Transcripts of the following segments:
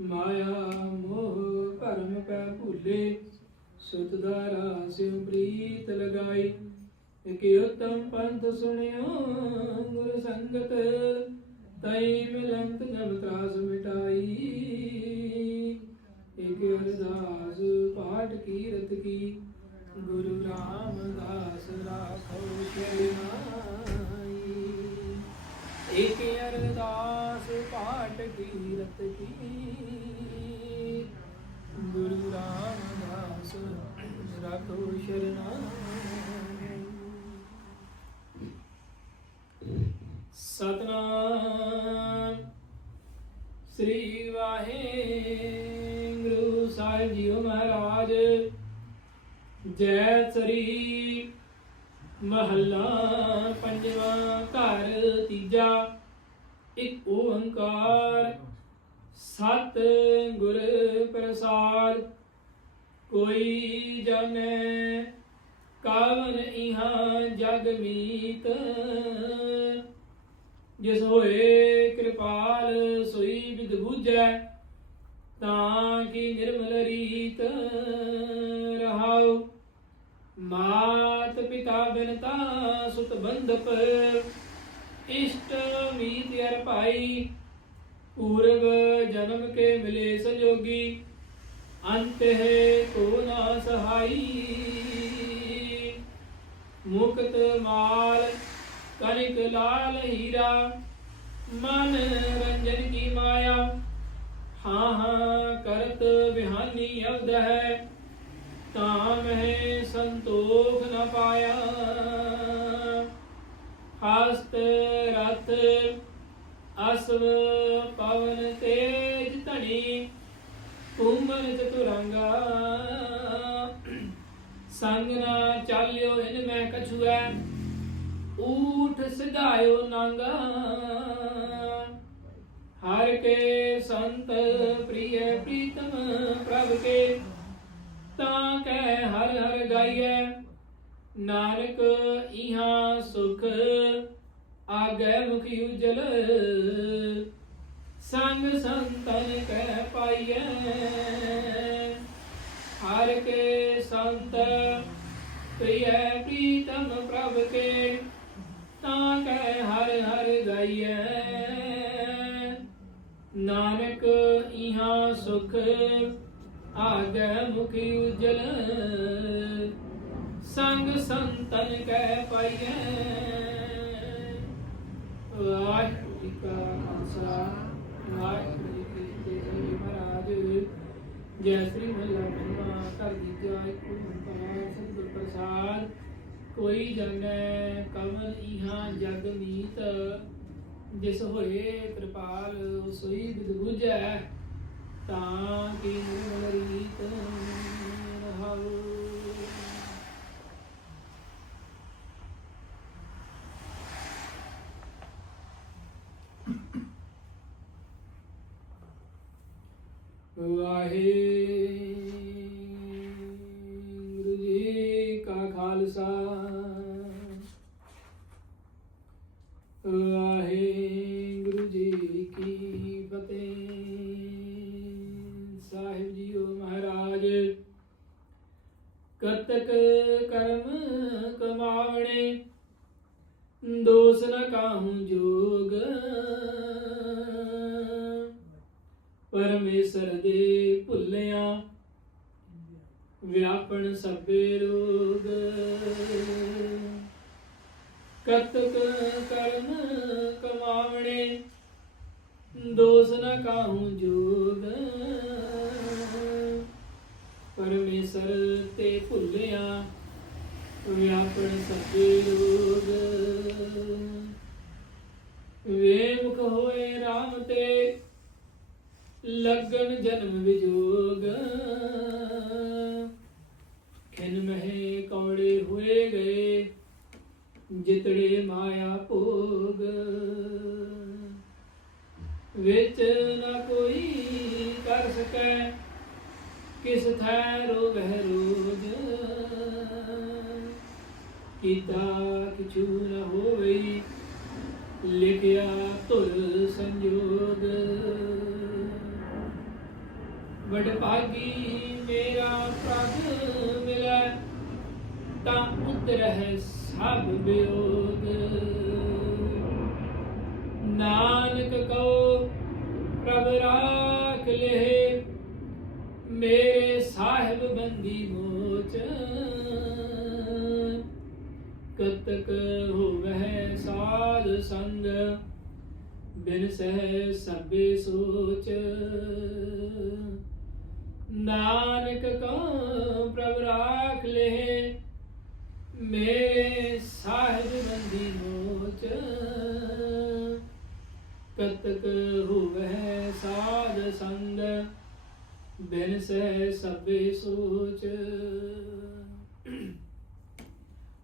ਮਾਇਆ ਮੋਹ ਕਰਮ ਪੈ ਭੁੱਲੇ, ਸੁਤ ਦਾਰਾ ਸਿਉ ਪ੍ਰੀਤ ਲਗਾਈ। ਕਿ ਉਤਮ ਪੰਥ ਸੁਣਿਓ ਗੁਰ ਸੰਗਤ, ਤਈ ਮਿਲੰਤ ਜਬ ਤਰਾਸ ਮਿਟਾਈ। ਇਕ ਅਰਦਾਸ ਪਾਠ ਕੀਰਤ ਕੀ, ਗੁਰੂ ਰਾਮਦਾਸ ਰਾਖੋ ਸ਼ਰਨਾਈ ਇਕ ਅਰਦਾਸ ਪਾਠ ਕੀਰਤ ਕੀ ਸ਼ਰਨਾਈ ਸਤਨਾਮ ਸ੍ਰੀ ਵਾਹਿਗੁਰੂ ਸਾਹਿਬ ਜੀਓ ਮਹਾਰਾਜ, ਜੈ ਸ੍ਰੀ ਮਹੱਲਾ ਪੰਜਵਾਂ ਘਰ, ਤੀਜਾ ਇੱਕ ਓੰਕਾਰ ਸਤ ਗੁਰ ਪ੍ਰਸਾਦ। ਕੋਈ ਜਾਣੈ ਕਾਵਨ ਇਹਾਂ ਜਗ ਮੀਤ। ਜਿਸ ਹੋਏ ਕਿਰਪਾਲ ਸੋਈ ਵਿਦ ਬੁਝੈ, ਤਾਂ ਕੀ ਨਿਰਮਲ ਰੀਤ ਰਹਾਉ। ਮਾਤ ਪਿਤਾ ਬਿਨਤਾ ਸੁਤ ਬੰਧਪ, ਇਸ਼ਟ ਮੀਤ ਅਰ ਭਾਈ। ਪੂਰਵ ਜਨਮ ਕੇ ਮਿਲੇ ਸੰਜੋਗੀ ਅੰਤ ਹੈ ਕੋ ਨਾ ਸਹਾਈ। ਮੁਕਤ ਮਾਲ ਕਨਿਕ ਲਾਲ ਹੀਰਾ, ਮਨ ਰੰਜਨ ਕੀ ਮਾਇਆ। ਹਾਂ ਹਾਂ, ਕਰਤ ਵਿਹਾਨੀ ਅਵਦ ਹੈ ਤਾਮ ਮੈਂ ਸੰਤੋਖ ਨ ਪਾਇਆ। ਹਸਤ ਰਥ ਅਸਵ ਪਵਨ ਤੇਜ ਧਣੀ ਕੁੰਭਨ ਚਤੁਰੰਗਾ ਸੰਗ ਨਾ ਚਾਲਿਓ ਇਨ ਮੈਂ ਕਛੁਐ ਊਠ ਸਿਧਾਇਓ ਨਾਂਗਾ ਹਰ ਕੇ ਸੰਤ ਪ੍ਰਿਯ ਪ੍ਰੀਤਮ ਪ੍ਰਭ ਕੇ ਤਾਂ ਕਹਿ ਹਰ ਹਰ ਗਾਈਐ ਨਾਨਕ ਇਹਾਂ ਸੁਖ ਆਗੈ ਮੁਖ ਉਜਲ ਸੰਗ ਸੰਤਨ ਕਹਿ ਪਾਈਐ ਹਰ ਕੇ ਸੰਤ ਪ੍ਰਿਯ ਪ੍ਰੀਤਮ ਪ੍ਰਭ ਕੇ ਤਾਂ ਕਹਿ ਹਰ ਹਰ ਗਾਈਐ ਨਾਨਕ ਇਹਾਂ ਸੁਖ ਆਗੈ ਮੁਖ ਉਜਲ ਸੰਗ ਸੰਤਨ ਕਹਿ ਪਾਈਐ ਵਾਹਿਗੁਰੂ ਜੀ ਕਾ ਖਾਲਸਾ ਵਾਹਿਗੁਰੂ ਜੀ ਕੀ ਫਤਿਹ ਮਹਾਰਾਜ ਜੈ ਸ੍ਰੀ ਮੱਲਾ ਪੰਜਵਾ, ਘਰ ਦੀਜਾ ਇੱਕ ਓੰਕਾਰ ਸਤਿਗੁਰ ਪ੍ਰਸਾਦ। ਕੋਈ ਜਾਣੈ ਕਮਲ ਇਹਾਂ ਜਗ ਮੀਤ, ਜਿਸ ਹੋਏ ਕਿਰਪਾਲ ਸੋਈ ਬਿਦ ਤਾਂ ਕੀ ਨਿਰਮਲ ਰੀਤ ਰਹਾਉ। ਵਾਹਿਗੁਰੂ ਜੀ ਕੀ ਫਤਿਹ। ਸਾਹਿਬ ਜੀਓ ਮਹਾਰਾਜ ਕਰਤਕ ਕਰਮ ਕਮਾਵਣੇ ਦੋਸ ਨ ਕਾਹੂ ਜੋਗ। ਪਰਮੇਸ਼ਰ ਦੇ ਭੁੱਲਿਆ ਵਿਆਪਣ ਸਭੇ ਰੋਗ। ਕਤਕ ਕਰਮ ਕਮਾਵਣੇ, ਦੋਸ ਨ ਕਾਹੂ ਜੋਗ। ਪਰਮੇਸ਼ਰ ਤੇ ਭੁੱਲਿਆ ਵਿਆਪਣ ਸਭੇ ਰੋਗ। ਵੇ ਹੋਏ RAM ਤੇ ਲੱਗਣ ਜਨਮ ਵਿਜੋਗ। ਵਿੱਚ ਨਾ ਕੋਈ ਕਰ ਸਕੈ। ਕਿਸ ਥੈ ਰੋਗ ਹੈ ਰੋਗ। ਕੀਤਾ ਕਿਛੂ ਨ ਹੋਵੇ, ਲਿਖਿਆ ਧੁਰ ਸੰਜੋਗ। ਵਡ ਭਾਗੀ ਮੇਰਾ ਪ੍ਰਭ ਮਿਲੈ, ਤਾਂ ਉਤਰਹਿ ਸਭ ਬਿਯੋਗ ਨਾਨਕ ਕਉ ਪ੍ਰਭ ਰਾਖ ਲੈ ਮੇਰੇ ਸਾਹਿਬ ਬੰਦੀ ਮੋਚ। ਕਤਕ ਹੋਵਹਿ ਸਾਧ ਸੰਗ, ਬਿਨ ਸਹਿ ਸਭੇ ਸੋਚ। ਨਾਨਕ ਕਉ ਪ੍ਰਭ ਰਾਖ ਲੈ ਮੇਰੇ ਕਤਕ ਹੋਵਹਿ ਸਾਧ ਸੰਗ ਬਿਨ ਸਹਿ ਸਭੇ ਸੋਚ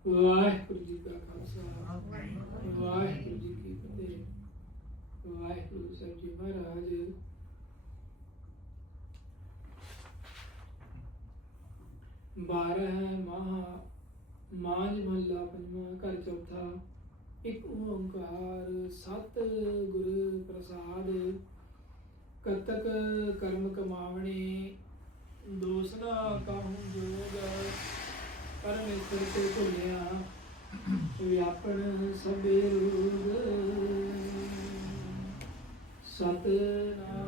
ਵਾਹਿਗੁਰੂ ਜੀ ਕਾ ਖਾਲਸਾ ਵਾਹਿਗੁਰੂ ਜੀ ਕੀ ਫਤਿਹ ਵਾਹਿਗੁਰੂ ਸਾਹਿਬ ਜੀ ਮਹਾਰਾਜ ਬਾਰਹ ਮਹਾ ਮਾਝ ਮਹੱਲਾ ਪੰਜਵਾਂ ਘਰ ਚੌਥਾ ਇੱਕ ਓੰਕਾਰ ਸਤ ਗੁਰ ਪ੍ਰਸਾਦ ਕਤਕ ਕਰਮ ਕਮਾਵਣੇ ਦੋਸਨਾ ਕਾਹੂ ਜੋਗ ਪਰਮੇਸ਼ਰ ਤੇ ਭੁੱਲਿਆ ਵਿਆਪਣ ਸਭੇ ਰੋਗ ਸਤਨਾਮ